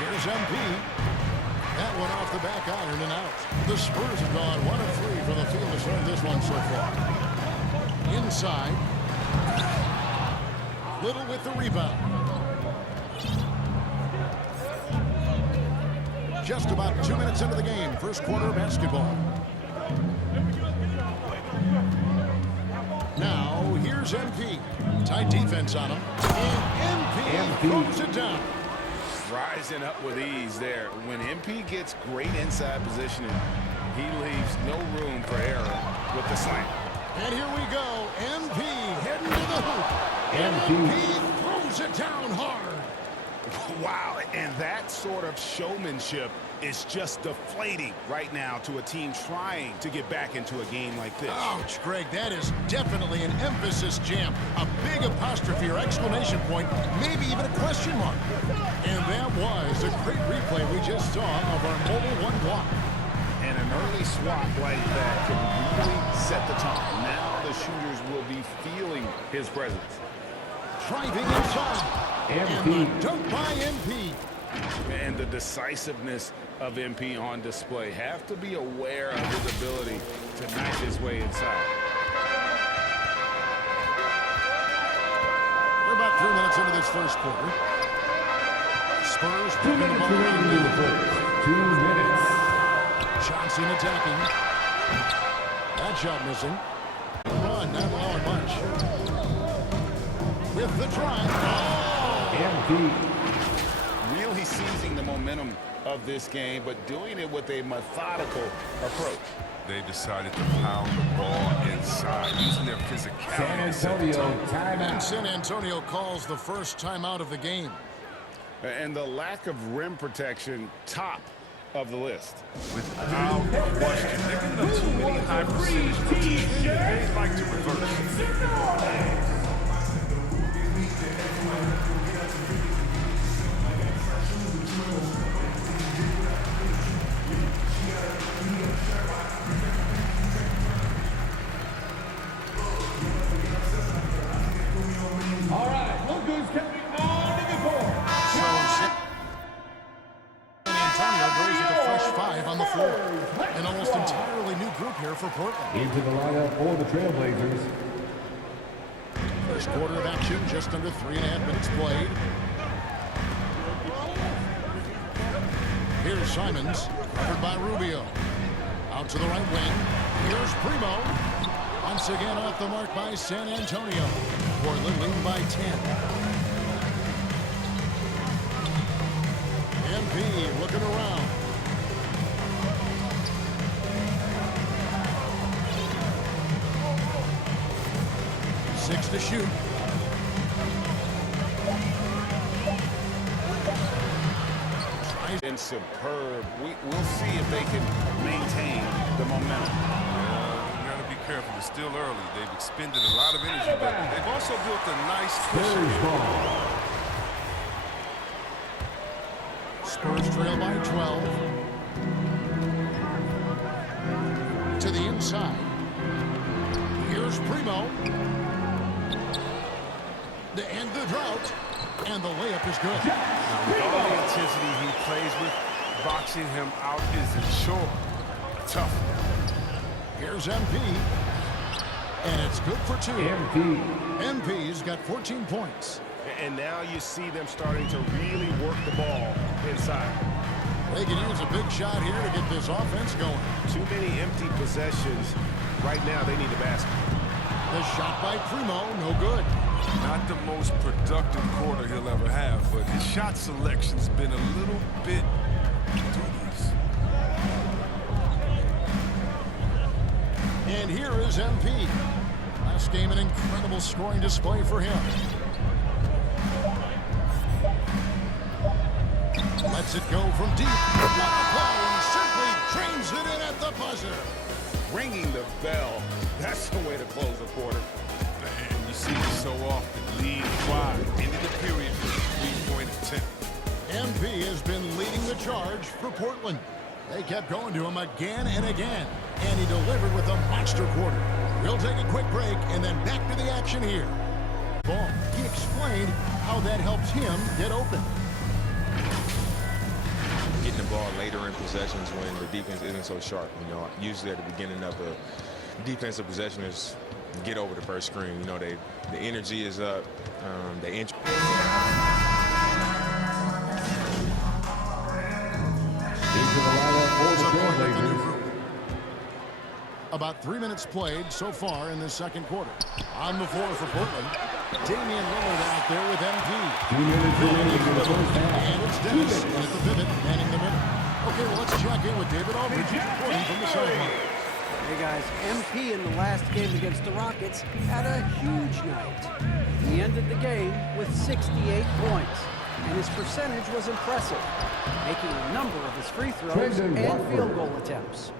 Here's MP. That one off the back iron and out. The Spurs have gone 1 of 3 from the field to start this one so far. Inside. Little with the rebound. Just about 2 minutes into the game. First quarter basketball. Now, here's MP. Tight defense on him. And MP throws it down. Rising up with ease there. When MP gets great inside positioning, he leaves no room for error with the slam. And here we go. MP heading to the hoop. And MP throws it down hard. Wow, and that sort of showmanship is just deflating right now to a team trying to get back into a game like this. Ouch, Greg, that is definitely an emphasis jam. A big apostrophe or exclamation point, maybe even a question mark. And that was a great replay we just saw of our mobile one block. And an early swat like that can really set the tone. Now the shooters will be feeling his presence. Driving inside. And the dunk by MP. And the decisiveness of MP on display. Have to be aware of his ability to knock his way inside. We're about 3 minutes into this first quarter. Spurs picking the ball in the middle. 2 minutes. Johnson attacking. That shot missing. Run, not allowing much. With the drive. Oh! MP. Really seizing the momentum of this game, but doing it with a methodical approach. They decided to pound the ball inside, using their physicality. San Antonio timeout. And San Antonio calls the first timeout of the game. And the lack of rim protection, top of the list. Without question, they're giving them too many high percentages. They'd like to reverse. All right, look who's coming onto the court. San Antonio goes with a fresh 5 on the floor. An almost entirely new group here for Portland. Into the lineup for the Trailblazers. First quarter of action, just under 3.5 minutes played. Here's Simons, covered by Rubio. Out to the right wing. Here's Primo. Once again off the mark by San Antonio. Portland leading by 10. MP looking around. Six to shoot. And superb. We'll see if they can maintain the momentum. You got to be careful. It's still early. They've expended a lot of energy, but they've also built a nice cushion. Spurs trail by 12. To the inside. Here's Primo. To end the drought. And the layup is good. With all the intensity he plays with, boxing him out isn't sure. Tough. Here's MP. And it's good for 2. MP's got 14 points. And now you see them starting to really work the ball inside. They can use a big shot here to get this offense going. Too many empty possessions. Right now, they need a basket. The shot by Primo, no good. Not the most productive quarter he'll ever have, but his shot selection's been a little bit dubious. And here is MP. Last game, an incredible scoring display for him. Lets it go from deep. Simply drains it in at the buzzer. Ringing the bell. That's the way to close a quarter. And you see it so often. Lead wide. Into the period with a 3-point attempt. MP has been leading the charge for Portland. They kept going to him again and again. And he delivered with a monster quarter. We'll take a quick break and then back to the action here. Ball. He explained how that helps him get open. getting the ball later in possessions when the defense isn't so sharp. You know, usually at the beginning of a defensive possession is get over the first screen. You know, the energy is up. About 3 minutes played so far in the second quarter. On the floor for Portland, Damian Lillard out there with MP. 2 minutes remaining in the first half. And it's Dennis at the pivot, manning the middle. Okay, well, let's check in with David Aldridge reporting from the sideline. Hey guys, MP in the last game against the Rockets had a huge night. He ended the game with 68 points, and his percentage was impressive, making a number of his free throws and field goal attempts.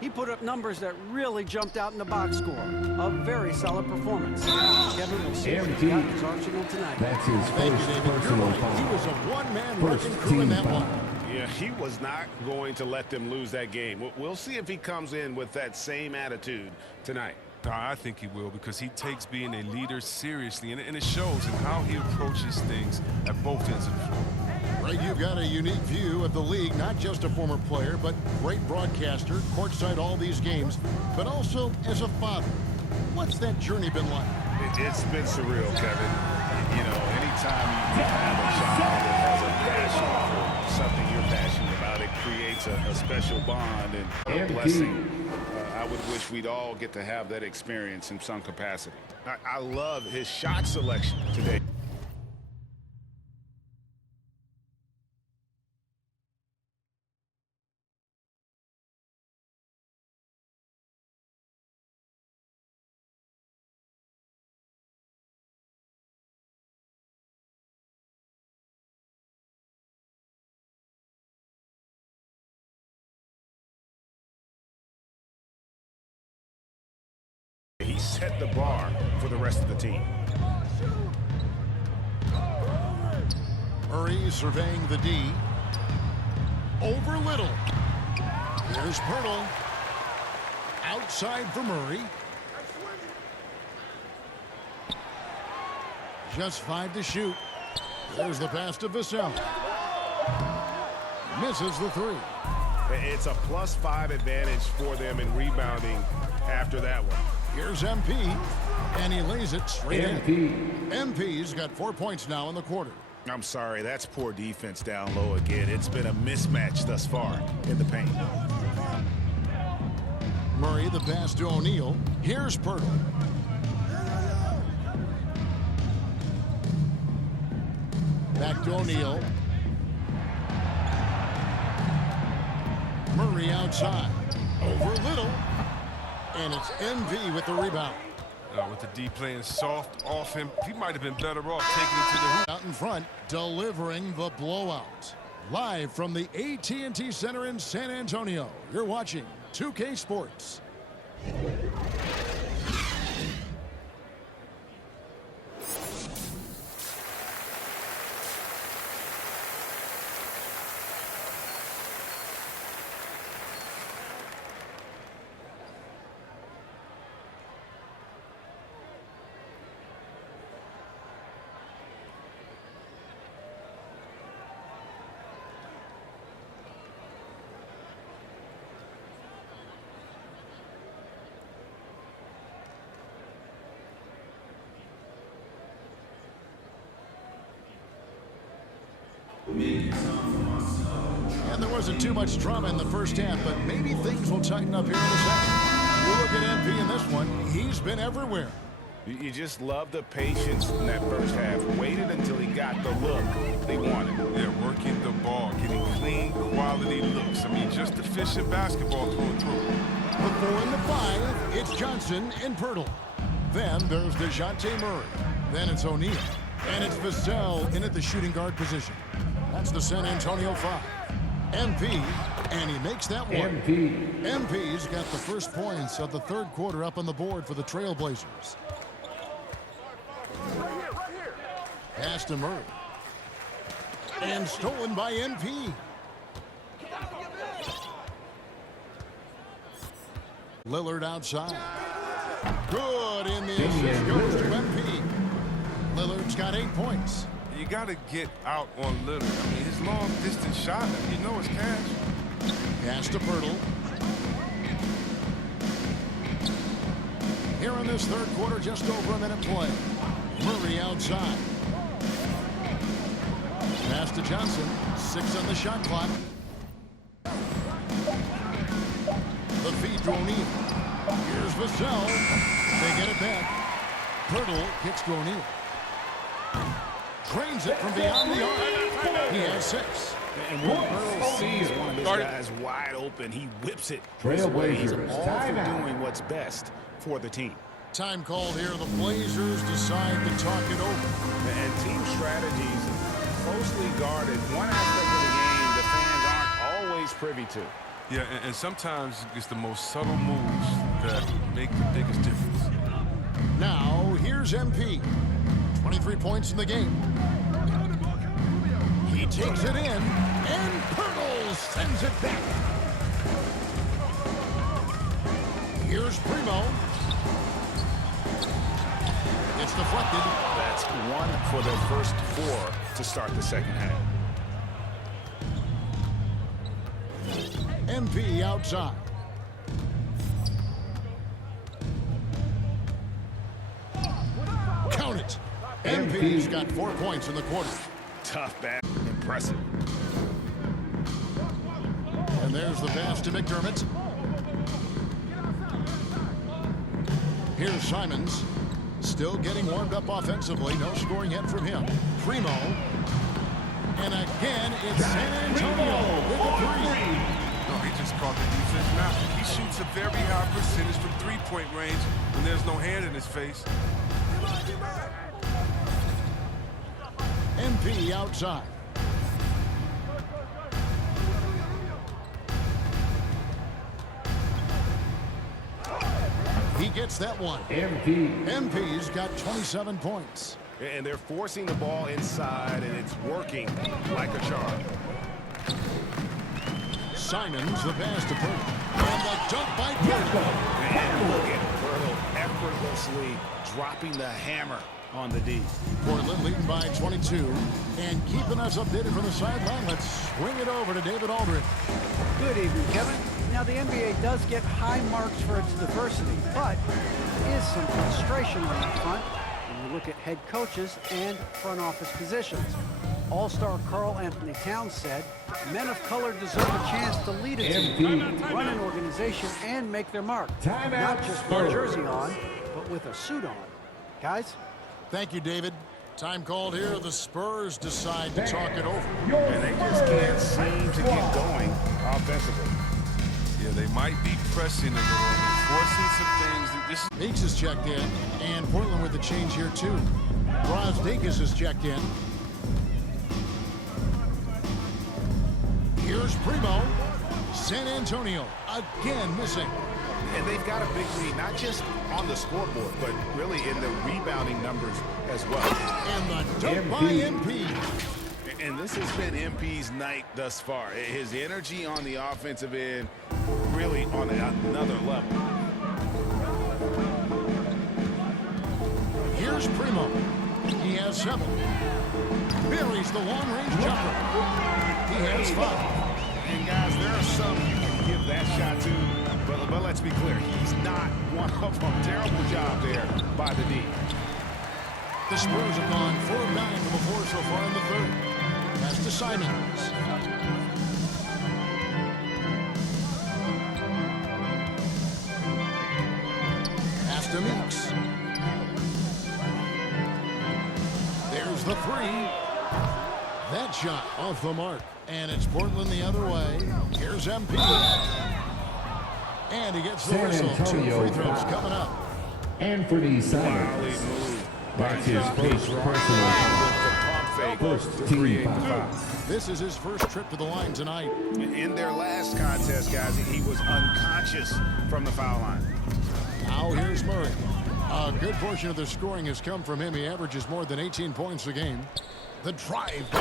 He put up numbers that really jumped out in the box score. A very solid performance. Kevin will see what he got in his arsenal tonight. That's his first personal foul. He was a one-man wrecking crew in that one. Yeah, he was not going to let them lose that game. We'll see if he comes in with that same attitude tonight. I think he will, because he takes being a leader seriously, and it shows in how he approaches things at both ends of the floor. Right, you've got a unique view of the league, not just a former player, but great broadcaster, courtside all these games, but also as a father. What's that journey been like? It's been surreal, Kevin. You know, anytime you have a child that has a passion for something you're passionate about, it creates a special bond and a blessing. I would wish we'd all get to have that experience in some capacity. I love his shot selection today. He set the bar for the rest of the team. Murray surveying the D. Over Little. Here's Pirtle. Outside for Murray. Just 5 to shoot. There's the pass to Vassell. Misses the 3. It's a +5 advantage for them in rebounding after that one. Here's MP, and he lays it straight in. MP's got 4 points now in the quarter. I'm sorry, that's poor defense down low again. It's been a mismatch thus far in the paint. Murray, the pass to O'Neal. Here's Pirtle. Back to O'Neal. Murray outside. Over Little. And it's MV with the rebound. With the D playing soft off him, he might have been better off taking it to the hoop. Out in front, delivering the blowout. Live from the AT&T Center in San Antonio, you're watching 2K Sports. And there wasn't too much drama in the first half, but maybe things will tighten up here in the second. You look at MP in this one, he's been everywhere. You just love the patience in that first half. Waited until he got the look they wanted. Yeah, working the ball, getting clean, quality looks. I mean, just efficient basketball through and through. The 4 and the 5, it's Johnson and Pirtle. Then there's DeJounte Murray. Then it's O'Neal. And it's Vassell in at the shooting guard position. That's the San Antonio 5. MP, and he makes that one. MP's got the first points of the third quarter up on the board for the Trailblazers. Pass to Murray. And stolen by MP. Lillard outside. Good in the assist goes to MP. Lillard's got 8 points. You got to get out on Lillard. I mean, his long-distance shot, you know it's cash. Pass to Pirtle. Here in this third quarter, just over a minute play. Murray outside. Pass to Johnson. 6 on the shot clock. The feed to O'Neal. Here's Vassell. They get it back. Pirtle kicks to O'Neal. Drains it from beyond the arc. He has 6. And when Pirtle sees one of his guys wide open, he whips it. Trailblazers, all for timeout. doing what's best for the team. Time called here. The Blazers decide to talk it over. And team strategies closely guarded. One aspect of the game the fans aren't always privy to. Yeah, and sometimes it's the most subtle moves that make the biggest difference. Now, here's MP. 23 points in the game. He takes it in, and Pirtle sends it back. Here's Primo. It's deflected. That's 1 for their first 4 to start the second half. MP outside. Count it. MP's got 4 points in the quarter. Tough back. Impressive. And there's the pass to McDermott. Here's Simons. Still getting warmed up offensively. No scoring yet from him. Primo. And again, it's San Antonio with a 3. No, he just caught the defense now. He shoots a very high percentage from three-point range when there's no hand in his face. MP outside. He gets that one. MP's got 27 points. And they're forcing the ball inside, and it's working like a charm. Simons, the pass to Pirtle. And the dunk by Pirtle. And look at Pirtle effortlessly dropping the hammer on the D. Portland leading by 22. And keeping us updated from the sideline, let's swing it over to David Aldridge. Good evening, Kevin. Now, the NBA does get high marks for its diversity, but there is some frustration on that front when you look at head coaches and front office positions. All-star Karl Anthony Towns said, men of color deserve a chance to lead a team, run an organization, and make their mark. Not just with a jersey on, but with a suit on. Guys? Thank you, David. Time called here. The Spurs decide to talk it over. And they just can't seem to get going offensively. Yeah, they might be pressing a little, forcing some things. Meeks is checked in, and Portland with the change here, too. Brazdeikis is checked in. Here's Primo. San Antonio again missing. And they've got a big lead, not just on the scoreboard, but really in the rebounding numbers as well. And the dunk by MP. And this has been MP's night thus far. His energy on the offensive end really on another level. Here's Primo. He has 7. Buries the long-range jumper. He has 5. And guys, there are some you can give that shot to, but let's be clear, he's not one of them. Terrible job there by the D. The Spurs have gone 4 of 9 from the floor so far in the third. Pass to Simons. Pass to Meeks. There's the 3. That shot off the mark. And it's Portland the other way. Here's MP. And he gets the whistle. 2 free throws coming up. Anthony Simons. That's his first personal foul. First team foul. This is his first trip to the line tonight. In their last contest, guys, he was unconscious from the foul line. Now here's Murray. A good portion of the scoring has come from him. He averages more than 18 points a game. The drive by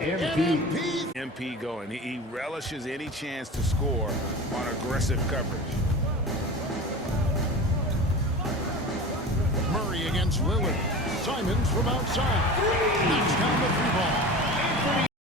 MP. MP going. He relishes any chance to score on aggressive coverage. Murray against Lillard. Simons from outside. Knocks down the 3 ball.